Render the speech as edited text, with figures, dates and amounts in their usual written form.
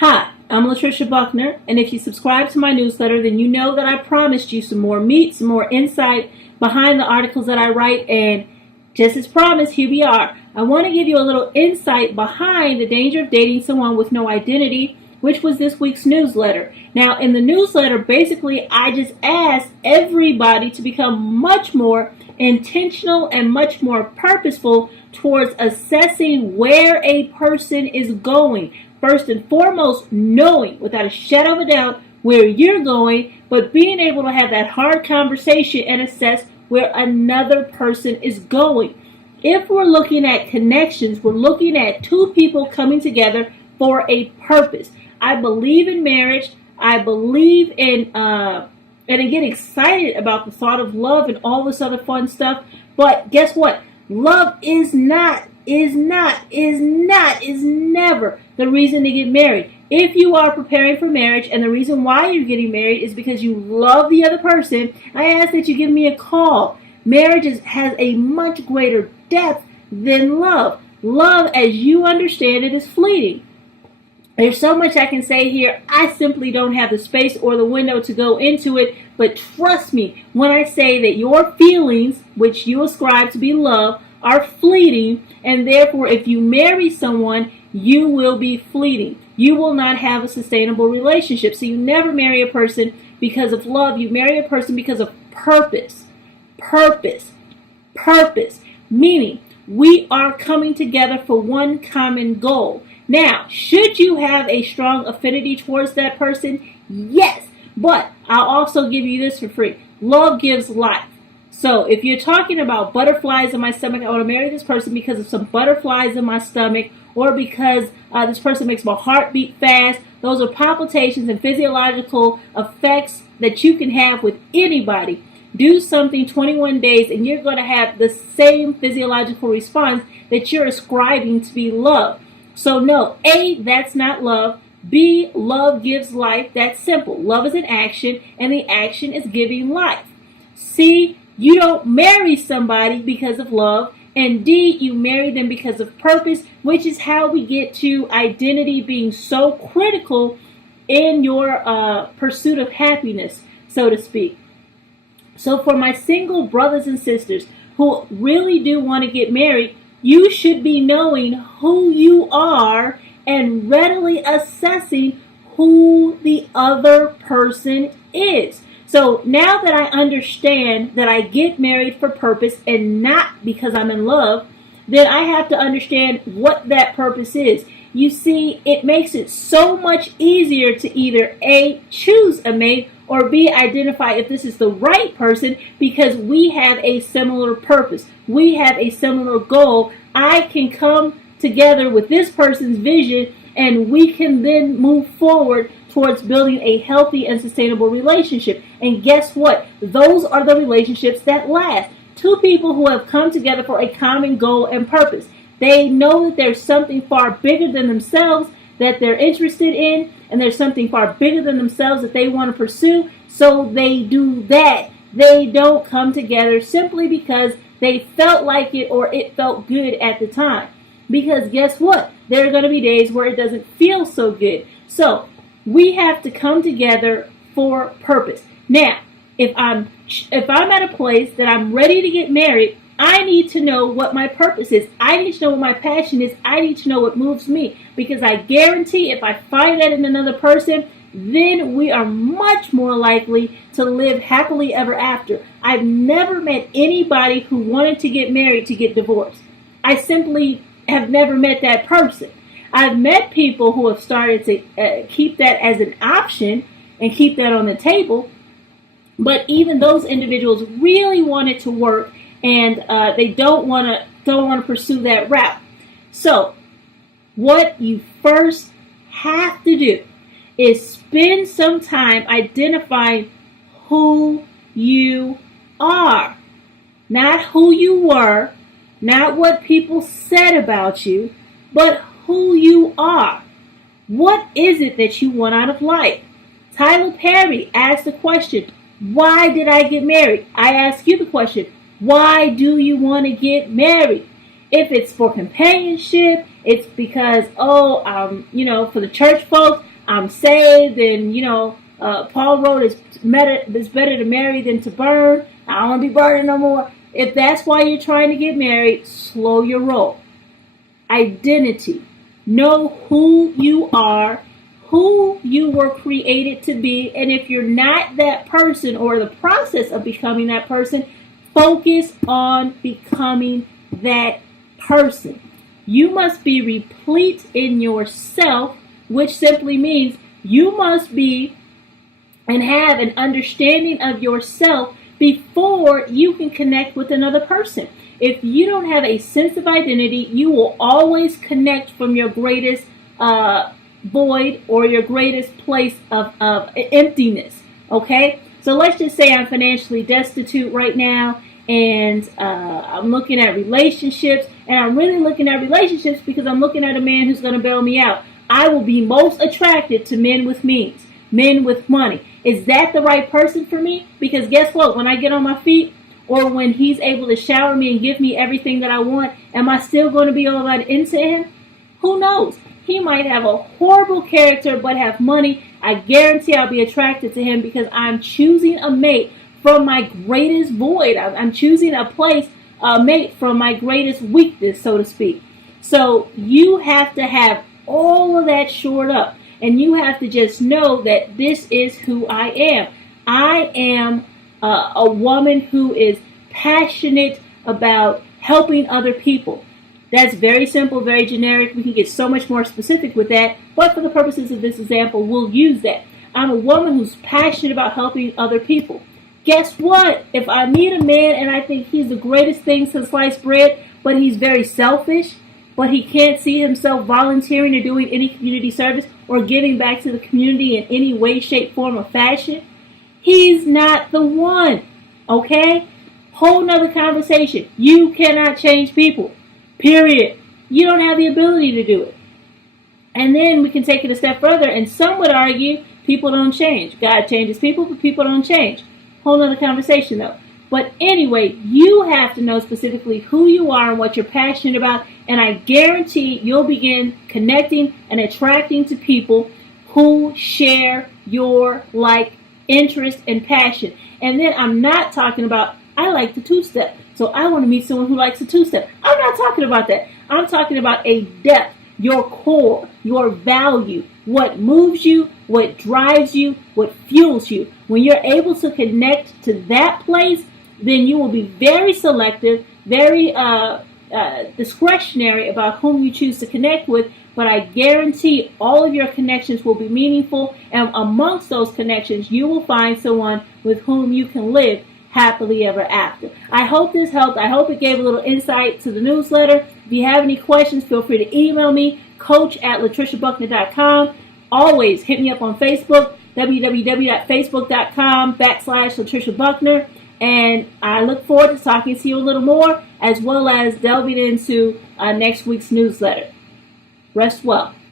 Hi, I'm Latricia Buckner, and if you subscribe to my newsletter, then you know that I promised you some more meat, some more insight behind the articles that I write, and just as promised, here we are. I want to give you a little insight behind the danger of dating someone with no identity, which was this week's newsletter. Now, in the newsletter, basically, I just asked everybody to become much more intentional and much more purposeful towards assessing where a person is going. First and foremost, knowing without a shadow of a doubt where you're going, but being able to have that hard conversation and assess where another person is going. If we're looking at connections, we're looking at two people coming together for a purpose. I believe in marriage. I believe in, and I get excited about the thought of love and all this other fun stuff. But guess what? Love is never the reason to get married. If you are preparing for marriage and the reason why you're getting married is because you love the other person, I ask that you give me a call. Marriage has a much greater depth than love. Love, as you understand it, is fleeting. There's so much I can say here. I simply don't have the space or the window to go into it. But trust me when I say that your feelings, which you ascribe to be love, are fleeting. And therefore, if you marry someone, you will be fleeting. You will not have a sustainable relationship. So you never marry a person because of love. You marry a person because of purpose. Purpose. Meaning, we are coming together for one common goal. Now, should you have a strong affinity towards that person? Yes. But I'll also give you this for free. Love gives life. So if you're talking about butterflies in my stomach, I want to marry this person because of some butterflies in my stomach, or because this person makes my heart beat fast. Those are palpitations and physiological effects that you can have with anybody. Do something 21 days and you're going to have the same physiological response that you're ascribing to be love. So no, A, that's not love. B, love gives life. That's simple. Love is an action, and the action is giving life. C, you don't marry somebody because of love. And D, you marry them because of purpose, which is how we get to identity being so critical in your pursuit of happiness, so to speak. So for my single brothers and sisters who really do want to get married, you should be knowing who you are and readily assessing who the other person is. So now that I understand that I get married for purpose and not because I'm in love, then I have to understand what that purpose is. You see, it makes it so much easier to either A, choose a mate, or B, identify if this is the right person because we have a similar purpose. We have a similar goal. I can come together with this person's vision and we can then move forward towards building a healthy and sustainable relationship. And guess what? Those are the relationships that last. Two people who have come together for a common goal and purpose. They know that there's something far bigger than themselves that they're interested in, and there's something far bigger than themselves that they want to pursue, so they do that. They don't come together simply because they felt like it or it felt good at the time. Because guess what? There are going to be days where it doesn't feel so good. So we have to come together for purpose. Now, if I'm at a place that I'm ready to get married, I need to know what my purpose is. I need to know what my passion is. I need to know what moves me. Because I guarantee if I find that in another person, then we are much more likely to live happily ever after. I've never met anybody who wanted to get married to get divorced. I simply have never met that person. I've met people who have started to keep that as an option and keep that on the table. But even those individuals really want it to work, and they don't want to pursue that route. So what you first have to do is spend some time identifying who you are. Not who you were, not what people said about you, but who you are. What is it that you want out of life? Tyler Perry asked the question, why did I get married? I ask you the question, why do you want to get married? If it's for companionship, it's because, for the church folks, I'm saved, and Paul wrote, it's better to marry than to burn. I don't want to be burning no more. If that's why you're trying to get married, slow your roll. Identity. Know who you are, who you were created to be, and if you're not that person or the process of becoming that person, focus on becoming that person. You must be replete in yourself, which simply means you must be and have an understanding of yourself before you can connect with another person. If you don't have a sense of identity, you will always connect from your greatest void or your greatest place of emptiness. Okay? So let's just say I'm financially destitute right now, and I'm looking at relationships, and I'm really looking at relationships because I'm looking at a man who's going to bail me out. I will be most attracted to men with means, men with money. Is that the right person for me? Because guess what? When I get on my feet, or when he's able to shower me and give me everything that I want, am I still going to be all that into him? Who knows? He might have a horrible character but have money. I guarantee I'll be attracted to him because I'm choosing a mate from my greatest void. I'm choosing a mate from my greatest weakness, so to speak. So you have to have all of that shored up. And you have to just know that this is who I am. I am a woman who is passionate about helping other people. That's very simple, very generic. We can get so much more specific with that. But for the purposes of this example, we'll use that. I'm a woman who's passionate about helping other people. Guess what? If I meet a man and I think he's the greatest thing since sliced bread, but he's very selfish, but he can't see himself volunteering or doing any community service or giving back to the community in any way, shape, form, or fashion, he's not the one. Okay? Whole nother conversation. You cannot change people. Period. You don't have the ability to do it. And then we can take it a step further, and some would argue people don't change. God changes people, but people don't change. Whole nother conversation, though. But anyway, you have to know specifically who you are and what you're passionate about, and I guarantee you'll begin connecting and attracting to people who share your interest and passion. And then I'm not talking about, I like the two-step, so I want to meet someone who likes the two-step. I'm not talking about that. I'm talking about a depth, your core, your value, what moves you, what drives you, what fuels you. When you're able to connect to that place, then you will be very selective, very discretionary about whom you choose to connect with. But I guarantee all of your connections will be meaningful, and amongst those connections, you will find someone with whom you can live happily ever after. I hope this helped. I hope it gave a little insight to the newsletter. If you have any questions, feel free to email me, coach@latriciabuckner.com. Always hit me up on Facebook, www.facebook.com/Latricia Buckner. And I look forward to talking to you a little more, as well as delving into next week's newsletter. Rest well.